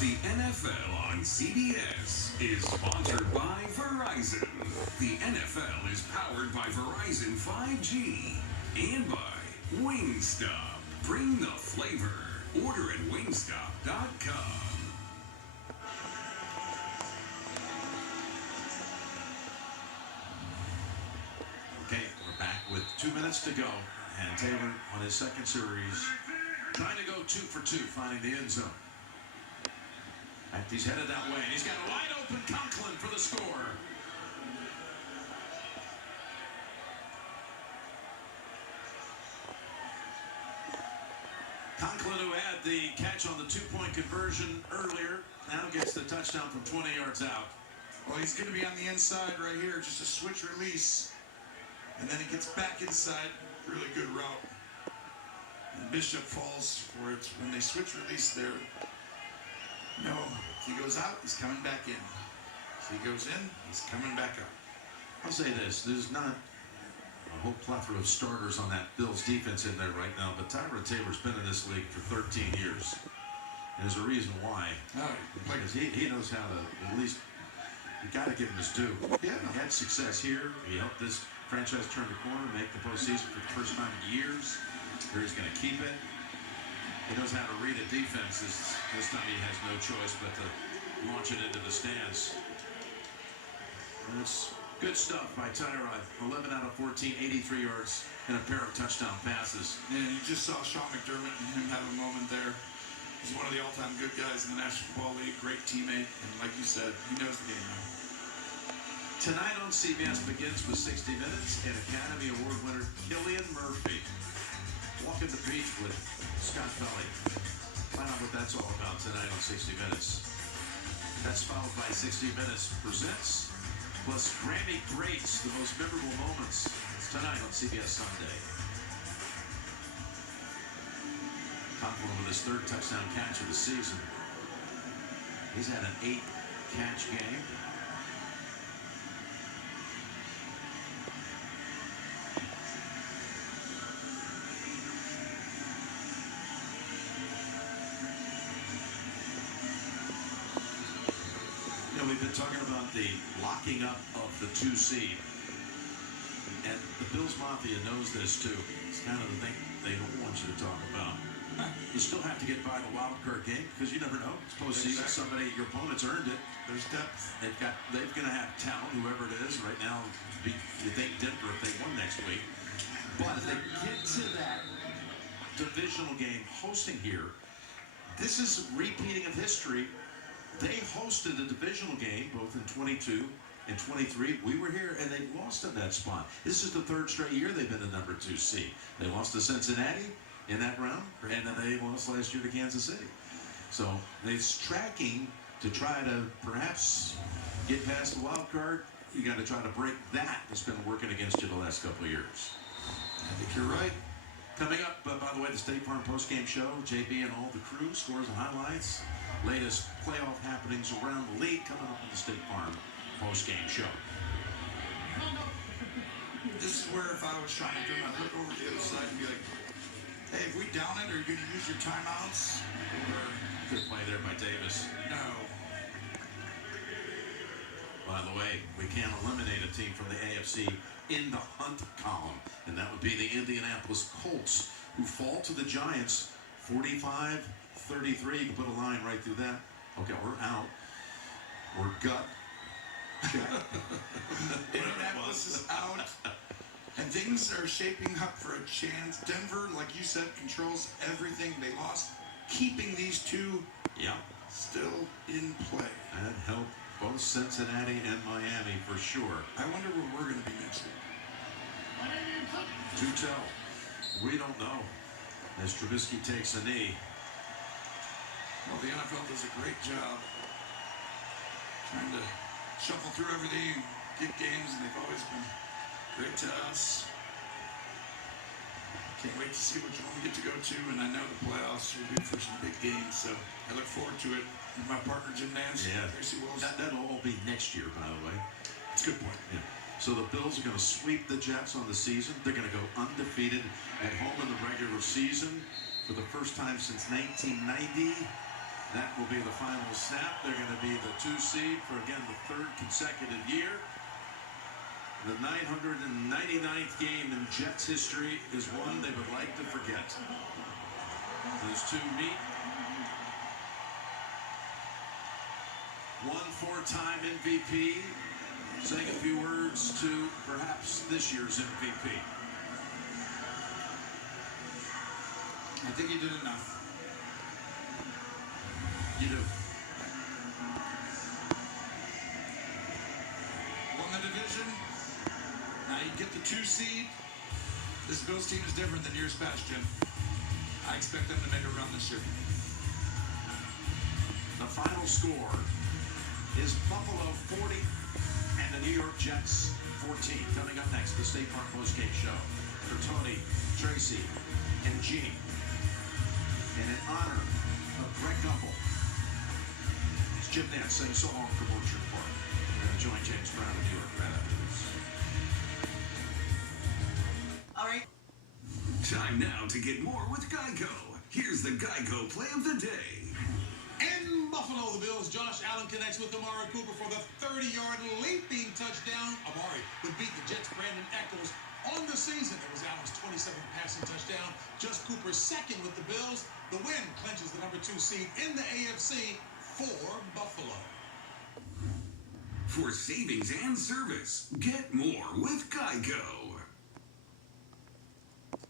The NFL on CBS is sponsored by Verizon. The NFL is powered by Verizon 5G and by Wingstop. Bring the flavor. Order at wingstop.com. Okay, we're back with 2 minutes to go. And Taylor on his second series trying to go 2 for 2, finding the end zone. And he's headed that way. And he's got a wide open Conklin for the score. Conklin, who had the catch on the 2-point conversion earlier, now gets the touchdown from 20 yards out. Well, he's going to be on the inside right here, just a switch release. And then he gets back inside. Really good route. And Bishop falls for it when they switch release there. No, if he goes out, he's coming back in. If he goes in, he's coming back out. I'll say this, there's not a whole plethora of starters on that Bills defense in there right now, but Tyrod Taylor's been in this league for 13 years. And there's a reason why. Because he knows how to, at least, you got to give him his due. Yeah. He had success here. He helped this franchise turn the corner, make the postseason for the first time in years. Here he's going to keep it. He knows how to read a defense. This time he has no choice but to launch it into the stands. And it's good stuff by Tyrod. 11 out of 14, 83 yards, and a pair of touchdown passes. And you just saw Sean McDermott and him have a moment there. He's one of the all-time good guys in the National Football League, great teammate, and like you said, he knows the game now. Tonight on CBS begins with 60 Minutes and Academy Award winner Cillian Murphy. Walking the beach with Scott Pelley. Find out what that's all about tonight on 60 Minutes. That's followed by 60 Minutes Presents, plus Grammy Greats, the most memorable moments. It's tonight on CBS Sunday. Conklin with his third touchdown catch of the season. He's had an 8-catch game. We've been talking about the locking up of the 2 seed. And the Bills Mafia knows this too. It's kind of the thing they don't want you to talk about. You still have to get by the wild card game because you never know. It's postseason. Somebody, your opponent's earned it. There's depth. They're going to have talent, whoever it is. Right now, you think Denver if they won next week. But if they get to that divisional game hosting here, this is repeating of history. They hosted a divisional game both in 22 and 23. We were here, and they lost in that spot. This is the 3rd straight year they've been the number 2 seed. They lost to Cincinnati in that round, and then they lost last year to Kansas City. So they're tracking to try to perhaps get past the wild card. You got to try to break that that's been working against you the last couple of years. I think you're right. Coming up, by the way, the State Farm postgame show, JB and all the crew, scores and highlights. Latest playoff happenings around the league coming up on the State Farm postgame show. This is where if I was trying to do it, I'd look over to the other side and be like, hey, if we down it, are you going to use your timeouts? Or Good play there by Davis. no? By the way, we can't eliminate a team from the AFC in the hunt column, and that would be the Indianapolis Colts, who fall to the Giants 45-33. You can put a line right through that. Okay, we're out. We're gut. Indianapolis is out, and things are shaping up for a chance. Denver, like you said, controls everything. They lost, keeping these 2 still in play. That helped both Cincinnati and Miami for sure. I wonder where we're going to be next week. To tell. We don't know. As Trubisky takes a knee. Well, the NFL does a great job trying to shuffle through everything, get games, and they've always been great to us. Can't wait to see which one we get to go to, and I know the playoffs will be for some big games, so I look forward to it. With my partner, Jim Nance, Tracy Wills. That'll all be next year, by the way. It's a good point. Yeah. So the Bills are going to sweep the Jets on the season. They're going to go undefeated at home in the regular season for the first time since 1990. That will be the final snap. They're going to be the 2 seed for, again, the 3rd consecutive year. The 999th game in Jets history is one they would like to forget. Those two meet. One 4-time MVP. Saying a few words to perhaps this year's MVP. I think he did enough. You do. Won the division. Now you get the 2 seed. This Bills team is different than years past, Jim. I expect them to make a run this year. The final score is Buffalo 40 and the New York Jets 14. Coming up next, the State Farm Postgame Show for Tony, Tracy, and Gene. And in honor of Greg Gumbel, it's Jim Nance saying so long from Orchard Park. We're going to join James Brown in New York right after this. All right. Time now to get more with Geico. Here's the Geico play of the day. In Buffalo, the Bills, Josh Allen connects with Amari Cooper for the 30-yard leaping touchdown. Amari would beat the Jets' Brandon Echols on the season. It was Allen's 27th passing touchdown. Just Cooper's second with the Bills. The win clinches the number 2 seed in the AFC for Buffalo. For savings and service, get more with Geico.